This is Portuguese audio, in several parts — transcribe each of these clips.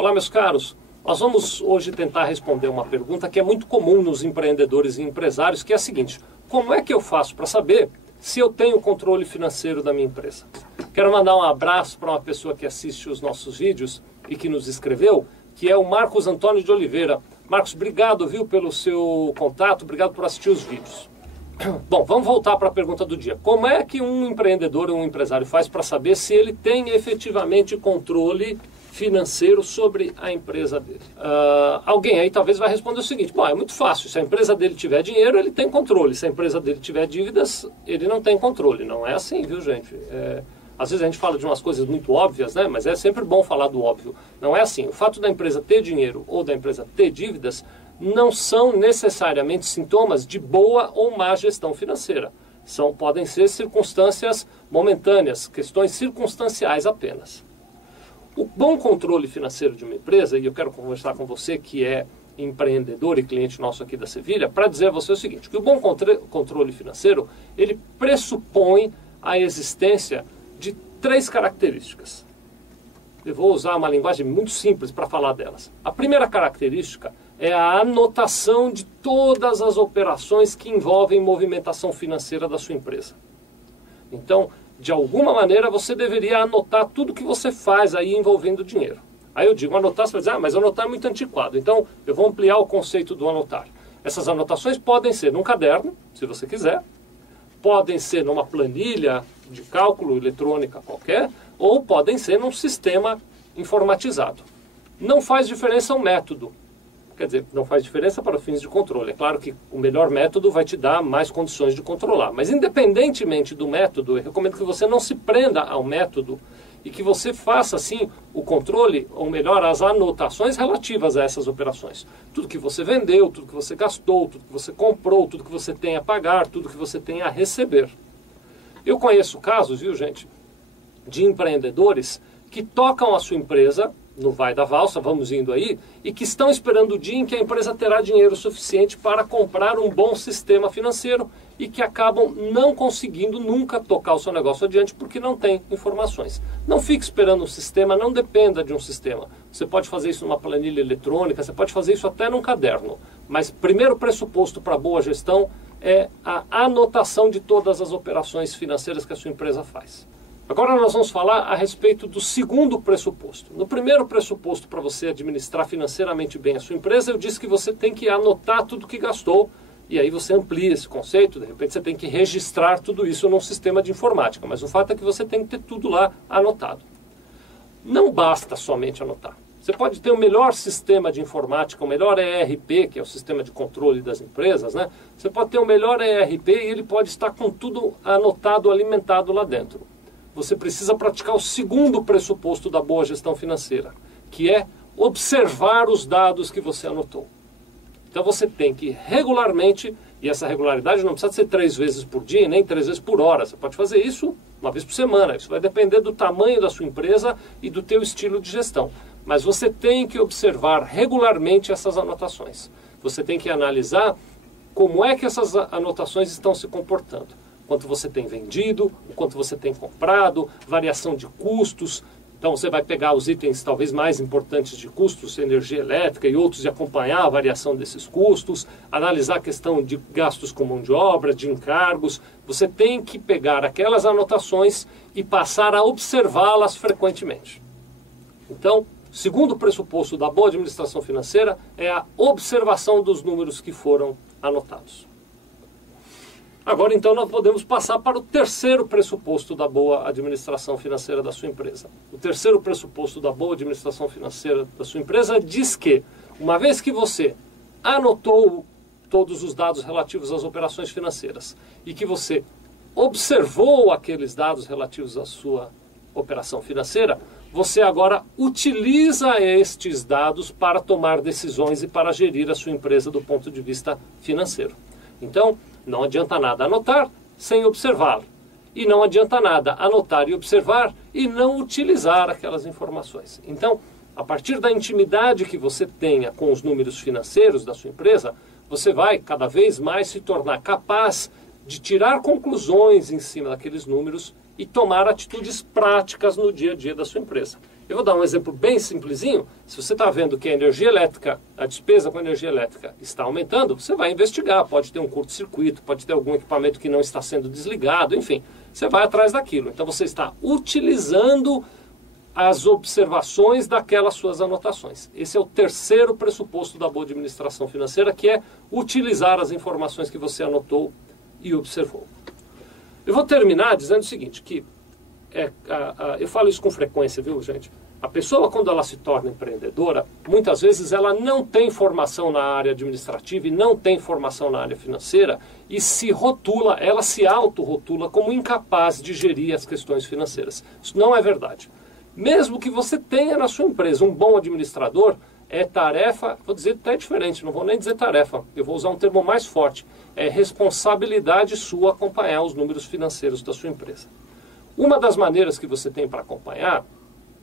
Olá, meus caros. Nós vamos hoje tentar responder uma pergunta que é muito comum nos empreendedores e empresários, que é a seguinte: como é que eu faço para saber se eu tenho controle financeiro da minha empresa? Quero mandar um abraço para uma pessoa que assiste os nossos vídeos e que nos escreveu, que é o Marcos Antônio de Oliveira. Marcos, obrigado, viu, pelo seu contato, obrigado por assistir os vídeos. Bom, vamos voltar para a pergunta do dia. Como é que um empreendedor ou um empresário faz para saber se ele tem efetivamente controle financeiro sobre a empresa dele? Alguém aí talvez vai responder o seguinte: bom, é muito fácil, se a empresa dele tiver dinheiro, ele tem controle, se a empresa dele tiver dívidas, ele não tem controle. Não é assim, viu, gente? Às vezes a gente fala de umas coisas muito óbvias, né? Mas é sempre bom falar do óbvio. Não é assim. O fato da empresa ter dinheiro ou da empresa ter dívidas não são necessariamente sintomas de boa ou má gestão financeira. Podem ser circunstâncias momentâneas, questões circunstanciais apenas. O bom controle financeiro de uma empresa, e eu quero conversar com você que é empreendedor e cliente nosso aqui da Sevilha, para dizer a você o seguinte: que o bom controle financeiro, ele pressupõe a existência de 3 características. Eu vou usar uma linguagem muito simples para falar delas. A primeira característica é a anotação de todas as operações que envolvem movimentação financeira da sua empresa. Então, de alguma maneira, você deveria anotar tudo que você faz aí envolvendo dinheiro. Aí eu digo anotar, você vai dizer, mas anotar é muito antiquado. Então, eu vou ampliar o conceito do anotar. Essas anotações podem ser num caderno, se você quiser, podem ser numa planilha de cálculo eletrônica qualquer, ou podem ser num sistema informatizado. Não faz diferença o método. Quer dizer, não faz diferença para fins de controle. É claro que o melhor método vai te dar mais condições de controlar. Mas independentemente do método, eu recomendo que você não se prenda ao método e que você faça, assim, o controle, ou melhor, as anotações relativas a essas operações. Tudo que você vendeu, tudo que você gastou, tudo que você comprou, tudo que você tem a pagar, tudo que você tem a receber. Eu conheço casos, viu, gente, de empreendedores que tocam a sua empresa no vai da valsa, vamos indo aí, e que estão esperando o dia em que a empresa terá dinheiro suficiente para comprar um bom sistema financeiro e que acabam não conseguindo nunca tocar o seu negócio adiante porque não tem informações. Não fique esperando um sistema, não dependa de um sistema. Você pode fazer isso numa planilha eletrônica, você pode fazer isso até num caderno. Mas primeiro pressuposto para boa gestão é a anotação de todas as operações financeiras que a sua empresa faz. Agora nós vamos falar a respeito do segundo pressuposto. No primeiro pressuposto para você administrar financeiramente bem a sua empresa, eu disse que você tem que anotar tudo que gastou, e aí você amplia esse conceito, de repente você tem que registrar tudo isso num sistema de informática, mas o fato é que você tem que ter tudo lá anotado. Não basta somente anotar. Você pode ter o melhor sistema de informática, o melhor ERP, que é o sistema de controle das empresas, né? Você pode ter o melhor ERP e ele pode estar com tudo anotado, alimentado lá dentro. Você precisa praticar o segundo pressuposto da boa gestão financeira, que é observar os dados que você anotou. Então você tem que regularmente, e essa regularidade não precisa ser 3 vezes por dia, nem 3 vezes por hora. Você pode fazer isso uma vez por semana. Isso vai depender do tamanho da sua empresa e do teu estilo de gestão. Mas você tem que observar regularmente essas anotações. Você tem que analisar como é que essas anotações estão se comportando. Quanto você tem vendido, o quanto você tem comprado, variação de custos. Então você vai pegar os itens talvez mais importantes de custos, energia elétrica e outros, e acompanhar a variação desses custos, analisar a questão de gastos com mão de obra, de encargos. Você tem que pegar aquelas anotações e passar a observá-las frequentemente. Então, o segundo pressuposto da boa administração financeira é a observação dos números que foram anotados. Agora, então, nós podemos passar para o terceiro pressuposto da boa administração financeira da sua empresa. O terceiro pressuposto da boa administração financeira da sua empresa diz que, uma vez que você anotou todos os dados relativos às operações financeiras e que você observou aqueles dados relativos à sua operação financeira, você agora utiliza estes dados para tomar decisões e para gerir a sua empresa do ponto de vista financeiro. Então, não adianta nada anotar sem observar. E não adianta nada anotar e observar e não utilizar aquelas informações. Então, a partir da intimidade que você tenha com os números financeiros da sua empresa, você vai cada vez mais se tornar capaz de tirar conclusões em cima daqueles números e tomar atitudes práticas no dia a dia da sua empresa. Eu vou dar um exemplo bem simplesinho. Se você está vendo que a energia elétrica, a despesa com energia elétrica está aumentando, você vai investigar. Pode ter um curto-circuito, pode ter algum equipamento que não está sendo desligado, enfim. Você vai atrás daquilo. Então você está utilizando as observações daquelas suas anotações. Esse é o terceiro pressuposto da boa administração financeira, que é utilizar as informações que você anotou e observou. Eu vou terminar dizendo o seguinte, que eu falo isso com frequência, viu, gente? A pessoa, quando ela se torna empreendedora, muitas vezes ela não tem formação na área administrativa e não tem formação na área financeira e se rotula, ela se autorrotula como incapaz de gerir as questões financeiras. Isso não é verdade. Mesmo que você tenha na sua empresa um bom administrador, é tarefa, vou dizer até diferente, não vou nem dizer tarefa, eu vou usar um termo mais forte, é responsabilidade sua acompanhar os números financeiros da sua empresa. Uma das maneiras que você tem para acompanhar,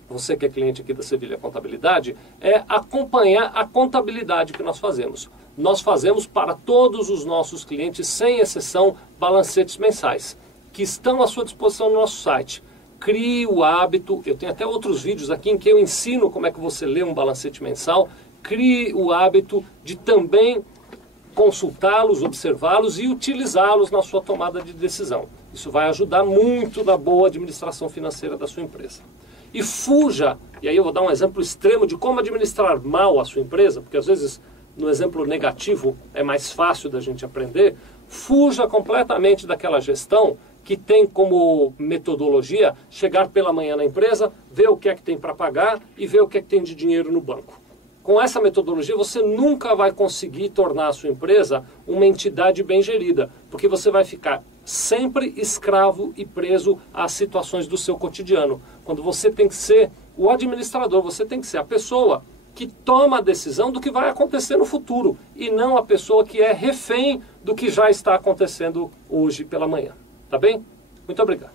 você que é cliente aqui da Sevilha Contabilidade, é acompanhar a contabilidade que nós fazemos. Nós fazemos para todos os nossos clientes, sem exceção, balancetes mensais, que estão à sua disposição no nosso site. Crie o hábito, eu tenho até outros vídeos aqui em que eu ensino como é que você lê um balancete mensal. Crie o hábito de também consultá-los, observá-los e utilizá-los na sua tomada de decisão. Isso vai ajudar muito na boa administração financeira da sua empresa. E fuja, e aí eu vou dar um exemplo extremo de como administrar mal a sua empresa, porque às vezes no exemplo negativo é mais fácil da gente aprender. Fuja completamente daquela gestão que tem como metodologia chegar pela manhã na empresa, ver o que é que tem para pagar e ver o que é que tem de dinheiro no banco. Com essa metodologia você nunca vai conseguir tornar a sua empresa uma entidade bem gerida, porque você vai ficar sempre escravo e preso às situações do seu cotidiano. Quando você tem que ser o administrador, você tem que ser a pessoa que toma a decisão do que vai acontecer no futuro e não a pessoa que é refém do que já está acontecendo hoje pela manhã. Tá bem? Muito obrigado.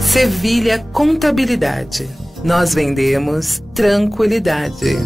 Sevilha Contabilidade. Nós vendemos tranquilidade.